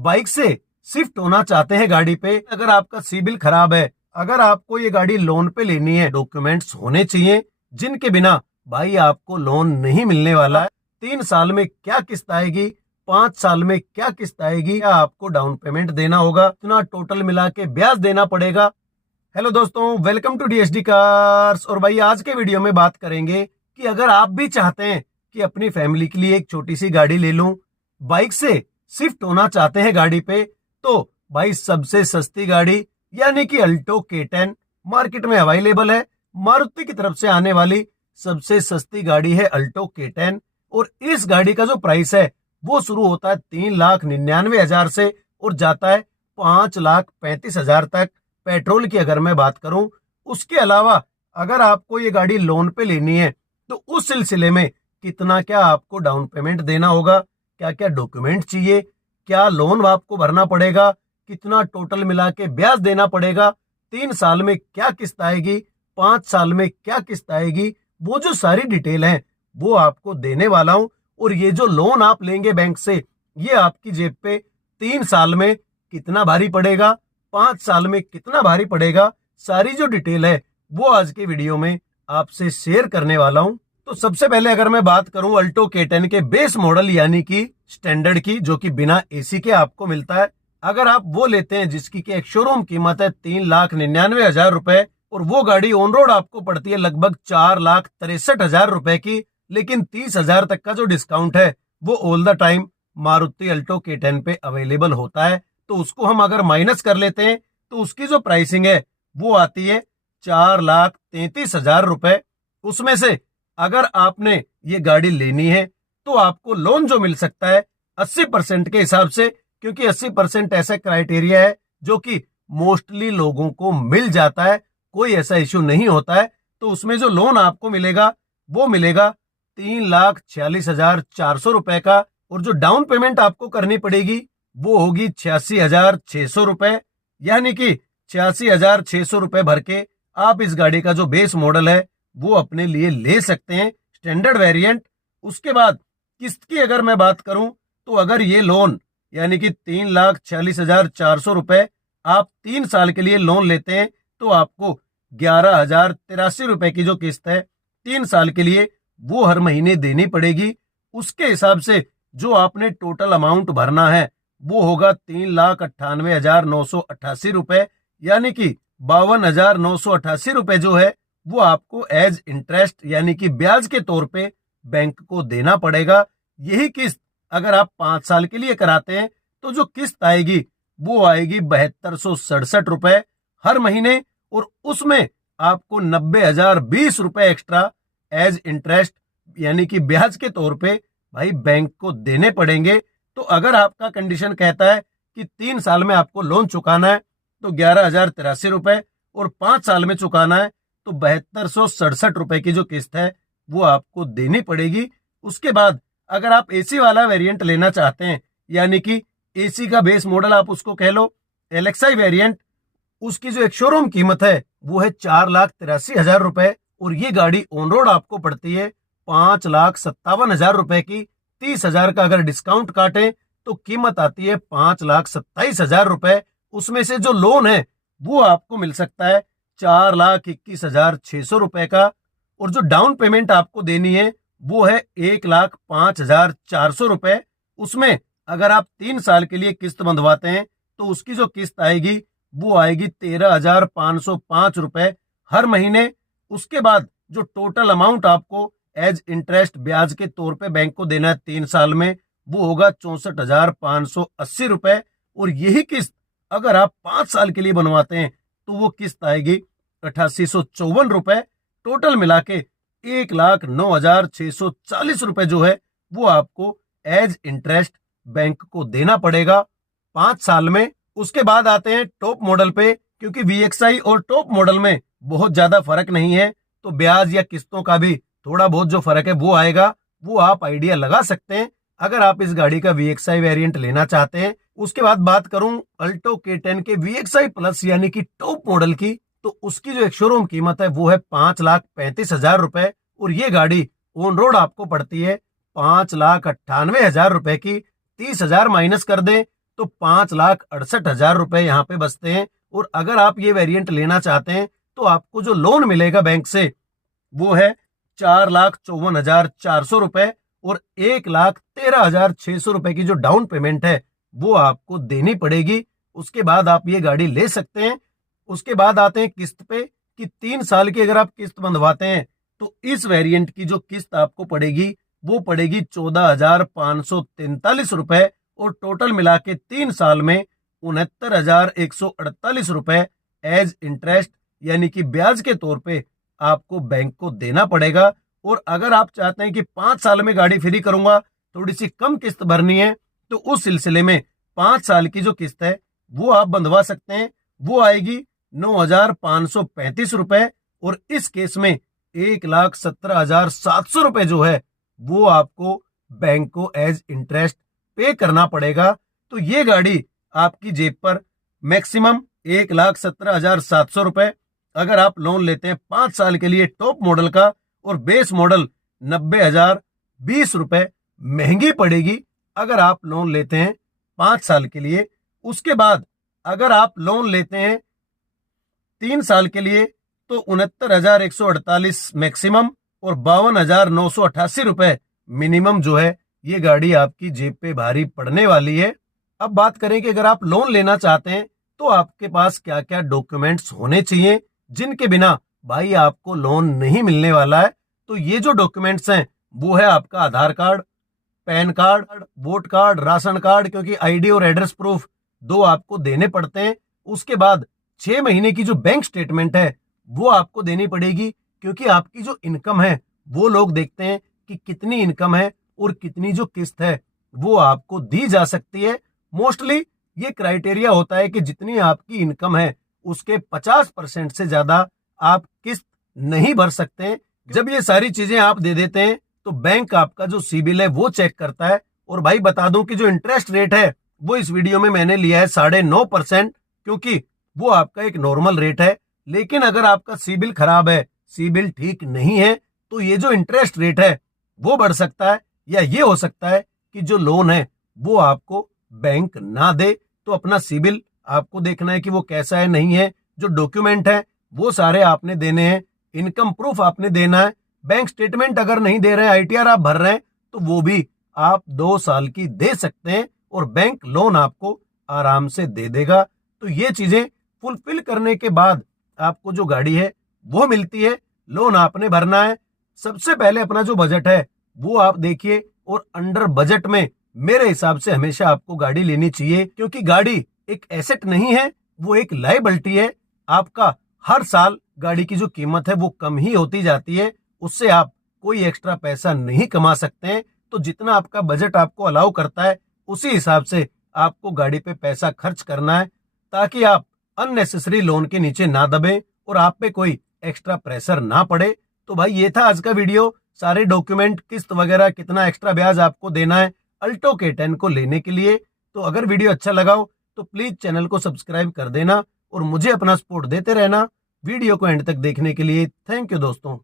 Bike से shift होना चाहते हैं गाड़ी पे, अगर आपका सिबिल खराब है, अगर आपको ये गाड़ी लोन पे लेनी है, डॉक्यूमेंट्स होने चाहिए जिनके बिना भाई आपको लोन नहीं मिलने वाला है। 3 साल में क्या किस्त आएगी, 5 साल में क्या किस्त आएगी, क्या आपको डाउन पेमेंट देना होगा, इतना टोटल मिला के ब्याज देना पड़ेगा। हेलो दोस्तों, वेलकम टू डीएसडी कार्स। और भाई आज के वीडियो में बात करेंगे कि अगर आप भी चाहते हैं कि अपनी फैमिली के लिए एक छोटी सी गाड़ी ले लूं, बाइक से शिफ्ट होना चाहते हैं गाड़ी पे, तो भाई सबसे सस्ती गाड़ी यानी कि अल्टो K10 मार्केट में अवेलेबल है। मारुति की तरफ से आने वाली सबसे सस्ती गाड़ी है अल्टो K10। और इस गाड़ी का जो प्राइस है वो शुरू होता है 3,99,000 से और जाता है 5,35,000 तक। पेट्रोल की अगर मैं बात करूं, उसके अलावा अगर आपको ये गाड़ी लोन पे लेनी है तो उस सिलसिले में कितना क्या आपको डाउन पेमेंट देना होगा, क्या क्या डॉक्यूमेंट चाहिए, क्या लोन आपको भरना पड़ेगा, कितना टोटल मिला के ब्याज देना पड़ेगा, 3 साल में क्या किस्त आएगी, 5 साल में क्या किस्त आएगी, वो जो सारी डिटेल है वो आपको देने वाला हूं। और ये जो लोन आप लेंगे बैंक से, ये आपकी जेब पे 3 साल में कितना भारी पड़ेगा, 5 साल में कितना भारी पड़ेगा, सारी जो डिटेल है वो आज के वीडियो में आपसे शेयर करने वाला हूं। तो सबसे पहले अगर मैं बात करूं अल्टो K10 के बेस मॉडल यानी कि स्टैंडर्ड की, जो कि बिना एसी के आपको मिलता है, अगर आप वो लेते हैं जिसकी की एक शोरूम कीमत है 3,99,000 रुपए और वो गाड़ी ऑन रोड आपको पड़ती है लगभग 4,63,000 रुपए की, लेकिन 30,000 तक का जो डिस्काउंट है वो all the time Maruti Alto K10 पे अवेलेबल होता है। तो उसको हम अगर माइनस कर लेते हैं तो उसकी जो प्राइसिंग है वो आती है 4,33,000 रुपए। उसमें से अगर आपने ये गाड़ी लेनी है तो आपको लोन जो मिल सकता है 80% के हिसाब से, क्योंकि 80% ऐसा क्राइटेरिया है जो कि मोस्टली लोगों को मिल जाता है, कोई ऐसा इश्यू नहीं होता है। तो उसमें जो लोन आपको मिलेगा वो मिलेगा 3,46,400 रुपए का। और जो डाउन पेमेंट आपको करनी पड़ेगी वो होगी 86,600 रुपए, यानी कि 86,600 रुपए भर के आप इस गाड़ी का जो बेस मॉडल है वो अपने लिए ले सकते हैं, स्टैंडर्ड वेरिएंट। उसके बाद किस्त की अगर मैं बात करूं तो अगर ये लोन यानी कि 3,46,400 रुपए आप 3 साल के लिए लोन लेते हैं तो आपको 11,083 रुपए की जो किस्त है 3 साल के लिए वो हर महीने देनी पड़ेगी। उसके हिसाब से जो आपने टोटल अमाउंट भरना है वो होगा 3,98,988 रुपए, यानी कि 52,988 रुपए जो है वो आपको एज इंटरेस्ट यानी कि ब्याज के तौर पे बैंक को देना पड़ेगा। यही किस्त अगर आप 5 साल के लिए कराते हैं तो जो किस्त आएगी वो आएगी 7,267 रुपए हर महीने, और उसमें आपको 90,020 रुपए एक्स्ट्रा एज इंटरेस्ट यानी कि ब्याज के तौर पे भाई बैंक को देने पड़ेंगे। तो अगर आपका कंडीशन कहता है कि 3 साल में आपको लोन चुकाना है तो 11,083 रुपए और 5 साल में चुकाना है तो 7,267 रुपए की जो किस्त है वो आपको देनी पड़ेगी। उसके बाद अगर आप एसी वाला वेरिएंट लेना चाहते हैं, यानी कि एसी का बेस मॉडल आप उसको कह लो LXI वेरिएंट, उसकी जो एक शोरूम कीमत है वो है 4,83,000 रुपए और ये गाड़ी ऑन रोड आपको पड़ती है 5,57,000 रुपए की। 30,000 का अगर डिस्काउंट काटें तो कीमत आती है 5,27,000 रुपए। उसमें से जो लोन है वो आपको मिल सकता है 4,21,600 रुपए का, और जो डाउन पेमेंट आपको देनी है वो है 1,05,400 रुपए। उसमें अगर आप 3 साल के लिए किस्त बंधवाते हैं तो उसकी जो किस्त आएगी वो आएगी 13,505 रुपए हर महीने। उसके बाद जो टोटल अमाउंट आपको एज इंटरेस्ट ब्याज के तौर पे बैंक को देना है 3 साल में वो होगा 64,580 रुपए। और यही किस्त अगर आप 5 साल के लिए बनवाते हैं तो वो किस्त आएगी 8,854 रुपए। टोटल मिला के 1,09,640 रुपए जो है वो आपको एज इंटरेस्ट बैंक को देना पड़ेगा 5 साल में। उसके बाद आते हैं टॉप मॉडल पे, क्योंकि VXI और टॉप मॉडल में बहुत ज्यादा फर्क नहीं है तो ब्याज या किस्तों का भी थोड़ा बहुत जो फर्क है वो आएगा, वो आप आइडिया लगा सकते हैं अगर आप इस गाड़ी का VXI वेरिएंट लेना चाहते हैं। उसके बाद बात करूं अल्टो K10 के VXI प्लस यानी कि टॉप मॉडल की, तो उसकी जो एक शोरूम कीमत है वो है 5,35,000 रुपए और ये गाड़ी ऑन रोड आपको पड़ती है 5,98,000 रुपए की। 30,000 माइनस कर दें तो 5,68,000 रुपए यहाँ पे बचते हैं। और अगर आप ये वेरिएंट लेना चाहते हैं तो आपको जो लोन मिलेगा बैंक से वो है 4,54,400 रुपए और 1,13,600 रुपए की जो डाउन पेमेंट है वो आपको देनी पड़ेगी। उसके बाद आप ये गाड़ी ले सकते हैं। उसके बाद आते हैं किस्त पे कि 3 साल की अगर आप किस्त बंधवाते हैं तो इस वेरिएंट की जो किस्त आपको पड़ेगी वो पड़ेगी 14,543 रुपए और टोटल मिला के 3 साल में 69,148 रुपए एज इंटरेस्ट यानी कि ब्याज के तौर पे आपको बैंक को देना पड़ेगा। और अगर आप चाहते हैं कि 5 साल में गाड़ी फ्री करूंगा, थोड़ी सी कम किस्त भरनी है, तो उस सिलसिले में 5 साल की जो किस्त है वो आप बंधवा सकते हैं। वो आएगी 9,535 रुपए और इस केस में 1,17,700 रुपए जो है वो आपको बैंक को एज इंटरेस्ट पे करना पड़ेगा। तो ये गाड़ी आपकी जेब पर मैक्सिमम 1,17,700 रुपए अगर आप लोन लेते हैं 5 साल के लिए टॉप मॉडल का और बेस मॉडल 90,020 रुपए महंगी पड़ेगी अगर आप लोन लेते हैं 5 साल के लिए। उसके बाद अगर आप लोन लेते हैं 3 साल के लिए तो 69,148 मैक्सिमम और 52,988 रुपए मिनिमम जो है ये गाड़ी आपकी जेब पे भारी पड़ने वाली है। अब बात करें कि अगर आप लोन लेना चाहते हैं तो आपके पास क्या क्या डॉक्यूमेंट्स होने चाहिए जिनके बिना भाई आपको लोन नहीं मिलने वाला है। तो ये जो डॉक्यूमेंट्स हैं वो है आपका Aadhaar card, PAN card, vote card, ration card, क्योंकि आईडी और एड्रेस प्रूफ 2 आपको देने पड़ते हैं। उसके बाद 6 महीने की जो बैंक स्टेटमेंट है वो आपको देनी पड़ेगी, क्योंकि आपकी जो इनकम है वो लोग देखते हैं कि कितनी इनकम है और कितनी जो किस्त है वो आपको दी जा सकती है। मोस्टली ये क्राइटेरिया होता है कि जितनी आपकी इनकम है उसके 50% से ज्यादा आप किस्त नहीं भर सकते हैं। जब ये सारी चीजें आप दे देते हैं तो बैंक आपका जो सिबिल है वो चेक करता है। और भाई बता दूं कि जो इंटरेस्ट रेट है वो इस वीडियो में मैंने लिया है 9.5%, क्योंकि वो आपका एक नॉर्मल रेट है। लेकिन अगर आपका सिबिल खराब है, सिबिल ठीक नहीं है, तो ये जो इंटरेस्ट रेट है वो बढ़ सकता है, या ये हो सकता है कि जो लोन है वो आपको बैंक ना दे। तो अपना सिबिल आपको देखना है कि वो कैसा है, नहीं है। जो डॉक्यूमेंट है वो सारे आपने देने हैं, इनकम प्रूफ आपने देना है। बैंक स्टेटमेंट अगर नहीं दे रहे हैं, आईटीआर आप भर रहे हैं, तो वो भी आप 2 साल की दे सकते हैं और बैंक लोन आपको आराम से दे देगा। तो ये चीजें फुलफिल करने के बाद आपको जो गाड़ी है वो मिलती है। लोन आपने भरना है। सबसे पहले अपना जो बजट है वो आप देखिए, और अंडर बजट में मेरे हिसाब से हमेशा आपको गाड़ी लेनी चाहिए, क्योंकि गाड़ी एक एसेट नहीं है, वो एक लायबिलिटी है। आपका हर साल गाड़ी की जो कीमत है वो कम ही होती जाती है, उससे आप कोई एक्स्ट्रा पैसा नहीं कमा सकते हैं। तो जितना आपका बजट आपको अलाउ करता है उसी हिसाब से आपको गाड़ी पे पैसा खर्च करना है, ताकि आप अननेसेसरी लोन के नीचे ना दबे और आप पे कोई एक्स्ट्रा प्रेशर ना पड़े। तो भाई ये था आज का वीडियो। सारे डॉक्यूमेंट, किस्त वगैरह, कितना एक्स्ट्रा ब्याज आपको देना है अल्टो K10 को लेने के लिए। तो अगर वीडियो अच्छा लगा हो तो प्लीज चैनल को सब्सक्राइब कर देना और मुझे अपना सपोर्ट देते रहना। वीडियो को एंड तक देखने के लिए थैंक यू दोस्तों।